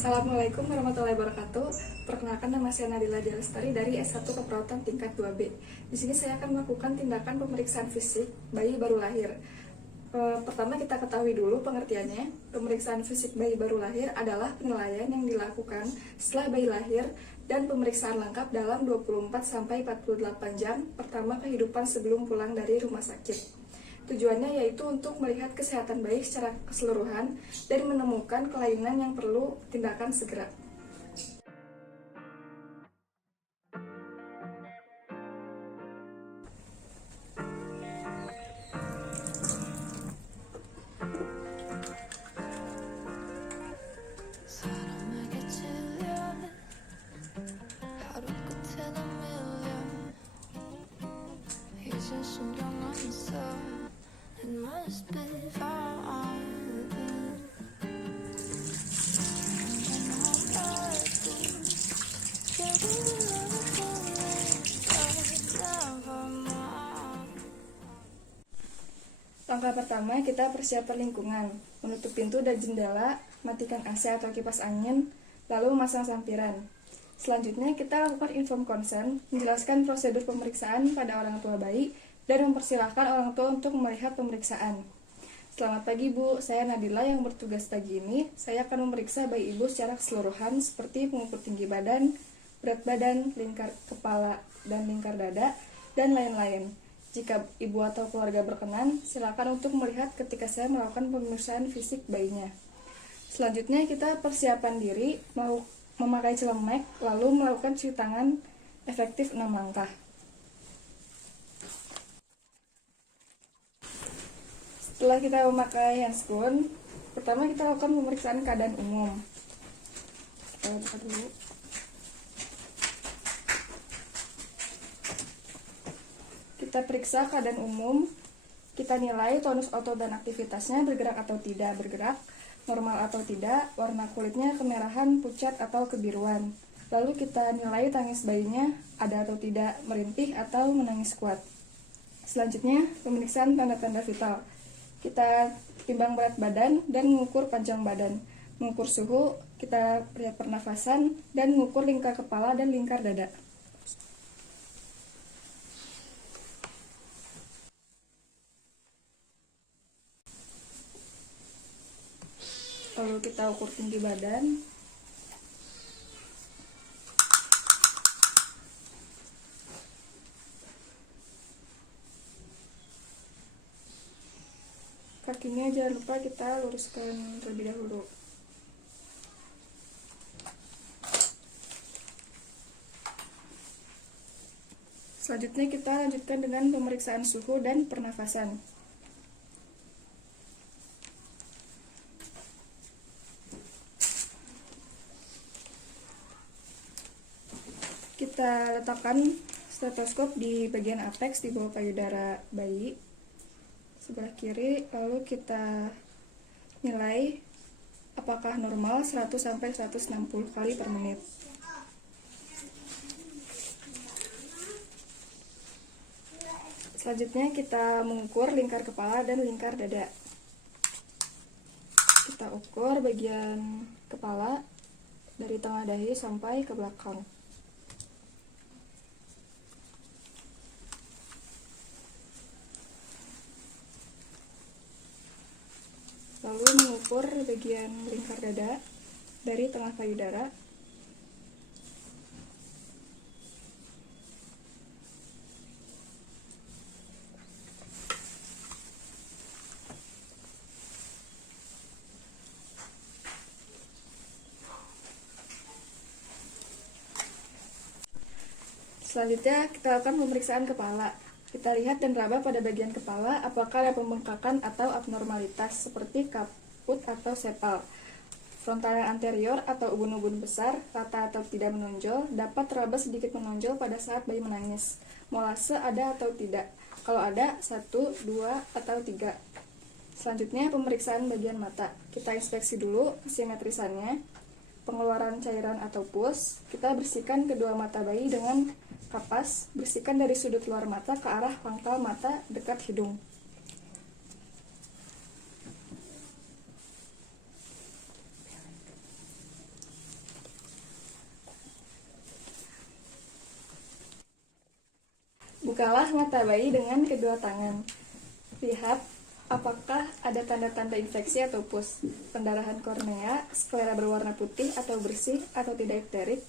Assalamualaikum warahmatullahi wabarakatuh. Perkenalkan, nama saya Nadila Lestari dari S1 Keperawatan tingkat 2B. Di sini saya akan melakukan tindakan pemeriksaan fisik bayi baru lahir. Pertama kita ketahui dulu pengertiannya. Pemeriksaan fisik bayi baru lahir adalah penilaian yang dilakukan setelah bayi lahir dan pemeriksaan lengkap dalam 24-48 jam pertama kehidupan sebelum pulang dari rumah sakit. Tujuannya yaitu untuk melihat kesehatan bayi secara keseluruhan dan menemukan kelainan yang perlu tindakan segera. Langkah pertama, kita persiapan lingkungan, menutup pintu dan jendela, matikan AC atau kipas angin, lalu memasang sampiran. Selanjutnya, kita lakukan inform consent, menjelaskan prosedur pemeriksaan pada orang tua bayi, dan mempersilahkan orang tua untuk melihat pemeriksaan. Selamat pagi Bu, saya Nadila yang bertugas pagi ini. Saya akan memeriksa bayi Ibu secara keseluruhan seperti mengukur tinggi badan, berat badan, lingkar kepala, dan lingkar dada, dan lain-lain. Jika ibu atau keluarga berkenan, silakan untuk melihat ketika saya melakukan pemeriksaan fisik bayinya. Selanjutnya kita persiapan diri, mau memakai celemek, lalu melakukan cuci tangan efektif 6 langkah. Setelah kita memakai handscoon, pertama kita lakukan pemeriksaan keadaan umum. Kita buka dulu. Kita periksa keadaan umum, kita nilai tonus otot dan aktivitasnya bergerak atau tidak bergerak, normal atau tidak, warna kulitnya kemerahan, pucat, atau kebiruan. Lalu kita nilai tangis bayinya ada atau tidak, merintih atau menangis kuat. Selanjutnya, pemeriksaan tanda-tanda vital. Kita timbang berat badan dan mengukur panjang badan, mengukur suhu, kita lihat pernafasan, dan mengukur lingkar kepala dan lingkar dada. Lalu kita ukur tinggi badan. Kakinya jangan lupa kita luruskan terlebih dahulu. Selanjutnya kita lanjutkan dengan pemeriksaan suhu dan pernafasan. Kita letakkan stetoskop di bagian apex di bawah payudara bayi sebelah kiri, lalu kita nilai apakah normal 100-160 kali per menit. Selanjutnya kita mengukur lingkar kepala dan lingkar dada. Kita ukur bagian kepala dari tengah dahi sampai ke belakang. Lalu mengukur bagian lingkar dada dari tengah payudara. Selanjutnya kita lakukan pemeriksaan kepala. Kita lihat dan raba pada bagian kepala apakah ada pembengkakan atau abnormalitas seperti kaput atau sepal. Frontal yang anterior atau ubun-ubun besar, rata atau tidak menonjol, dapat teraba sedikit menonjol pada saat bayi menangis. Molase ada atau tidak? Kalau ada, 1, 2, atau 3. Selanjutnya pemeriksaan bagian mata. Kita inspeksi dulu kesimetrisannya, pengeluaran cairan atau pus. Kita bersihkan kedua mata bayi dengan kapas, bersihkan dari sudut luar mata ke arah pangkal mata dekat hidung. Bukalah mata bayi dengan kedua tangan. Lihat apakah ada tanda-tanda infeksi atau pus, pendarahan kornea, sklera berwarna putih atau bersih atau tidak ikterik,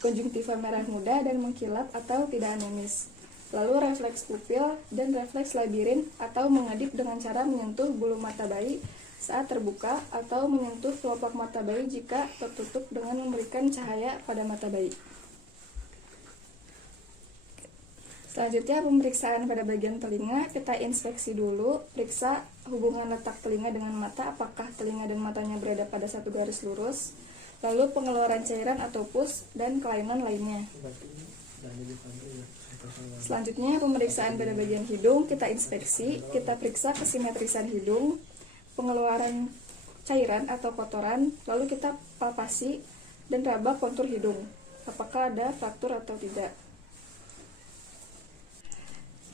konjungtiva merah muda dan mengkilap atau tidak anemis. Lalu refleks pupil dan refleks labirin atau mengedip dengan cara menyentuh bulu mata bayi saat terbuka atau menyentuh kelopak mata bayi jika tertutup dengan memberikan cahaya pada mata bayi. Selanjutnya pemeriksaan pada bagian telinga, kita inspeksi dulu, periksa hubungan letak telinga dengan mata, apakah telinga dan matanya berada pada satu garis lurus, lalu pengeluaran cairan atau pus, dan kelainan lainnya. Selanjutnya pemeriksaan pada bagian hidung, kita inspeksi, kita periksa kesimetrisan hidung, pengeluaran cairan atau kotoran, lalu kita palpasi dan raba kontur hidung, apakah ada fraktur atau tidak.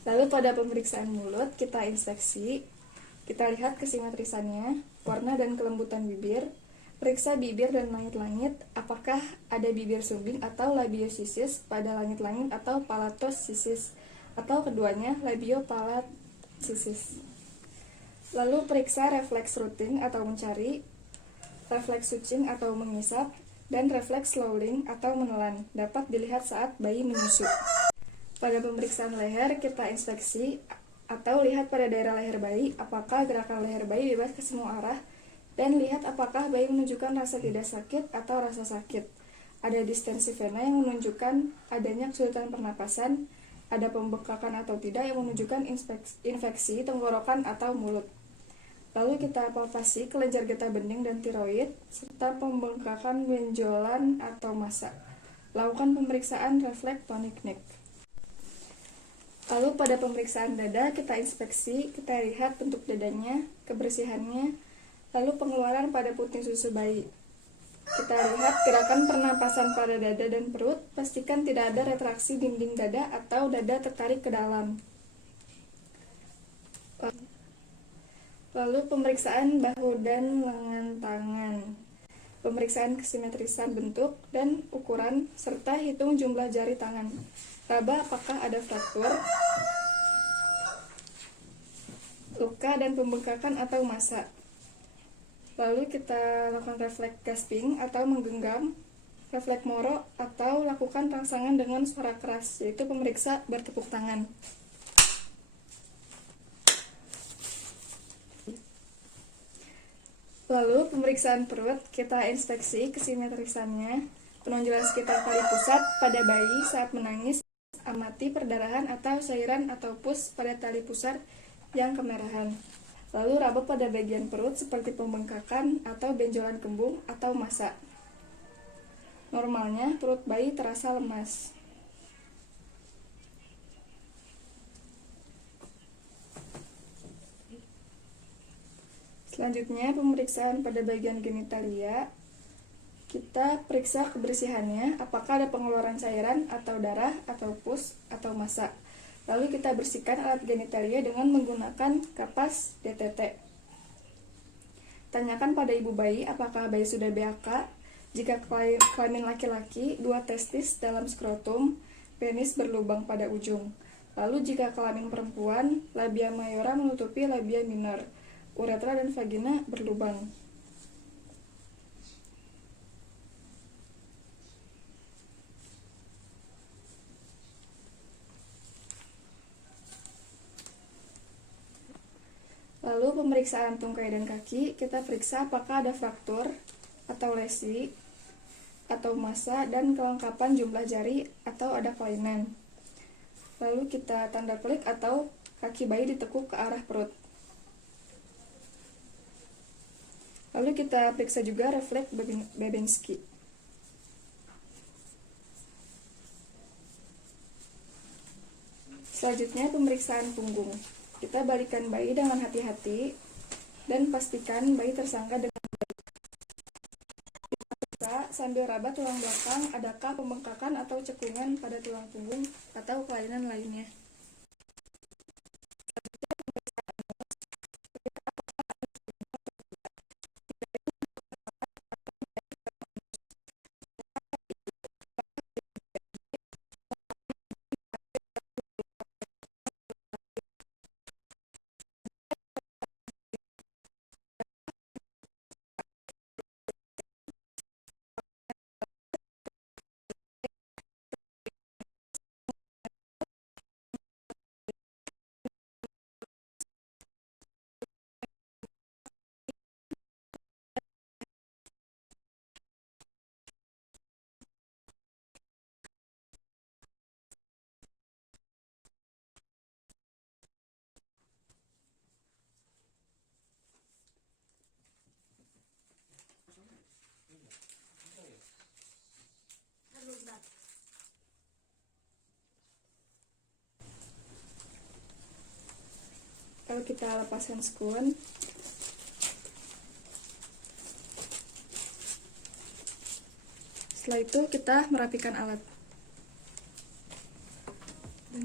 Lalu pada pemeriksaan mulut, kita inspeksi, kita lihat kesimetrisannya, warna dan kelembutan bibir, periksa bibir dan langit-langit, apakah ada bibir sumbing atau labiosisis pada langit-langit atau palatosisis, atau keduanya labiopalatisis. Lalu periksa refleks rutin atau mencari, refleks sucing atau mengisap, dan refleks slowing atau menelan, dapat dilihat saat bayi menyusu. Pada pemeriksaan leher, kita inspeksi atau lihat pada daerah leher bayi, apakah gerakan leher bayi bebas ke semua arah, dan lihat apakah bayi menunjukkan rasa tidak sakit atau rasa sakit. Ada distensi vena yang menunjukkan adanya kesulitan pernapasan, ada pembengkakan atau tidak yang menunjukkan infeksi tenggorokan atau mulut. Lalu kita palpasi kelenjar getah bening dan tiroid, serta pembengkakan benjolan atau massa. Lakukan pemeriksaan refleks tonic neck. Lalu pada pemeriksaan dada, kita inspeksi, kita lihat bentuk dadanya, kebersihannya, lalu pengeluaran pada puting susu bayi. Kita lihat gerakan pernapasan pada dada dan perut, pastikan tidak ada retraksi dinding dada atau dada tertarik ke dalam. Lalu pemeriksaan bahu dan lengan tangan. Pemeriksaan kesimetrisan bentuk dan ukuran, serta hitung jumlah jari tangan. Raba apakah ada fraktur, luka dan pembengkakan atau massa. Lalu kita lakukan refleks gasping atau menggenggam, refleks moro atau lakukan rangsangan dengan suara keras, yaitu pemeriksa bertepuk tangan. Lalu pemeriksaan perut, kita inspeksi kesimetrisannya, penonjolan sekitar tali pusat pada bayi saat menangis, amati perdarahan atau cairan atau pus pada tali pusat yang kemerahan. Lalu raba pada bagian perut seperti pembengkakan atau benjolan kembung atau massa. Normalnya perut bayi terasa lemas. Selanjutnya pemeriksaan pada bagian genitalia. Kita periksa kebersihannya, apakah ada pengeluaran cairan atau darah atau pus atau massa. Lalu kita bersihkan alat genitalia dengan menggunakan kapas DTT. Tanyakan pada ibu bayi apakah bayi sudah BAK. Jika kelamin laki-laki, 2 testis dalam skrotum, penis berlubang pada ujung. Lalu jika kelamin perempuan, labia mayora menutupi labia minor, uretra dan vagina berlubang. Lalu pemeriksaan tungkai dan kaki, kita periksa apakah ada fraktur atau lesi atau massa dan kelengkapan jumlah jari atau ada kelainan. Lalu kita tanda klik atau kaki bayi ditekuk ke arah perut. Lalu kita periksa juga refleks Babinski. Selanjutnya pemeriksaan punggung. Kita balikan bayi dengan hati-hati dan pastikan bayi tersangga dengan baik. Kita sambil raba tulang belakang, adakah pembengkakan atau cekungan pada tulang punggung atau kelainan lainnya. Lalu kita lepas handscoon. Setelah itu kita merapikan alat. Dan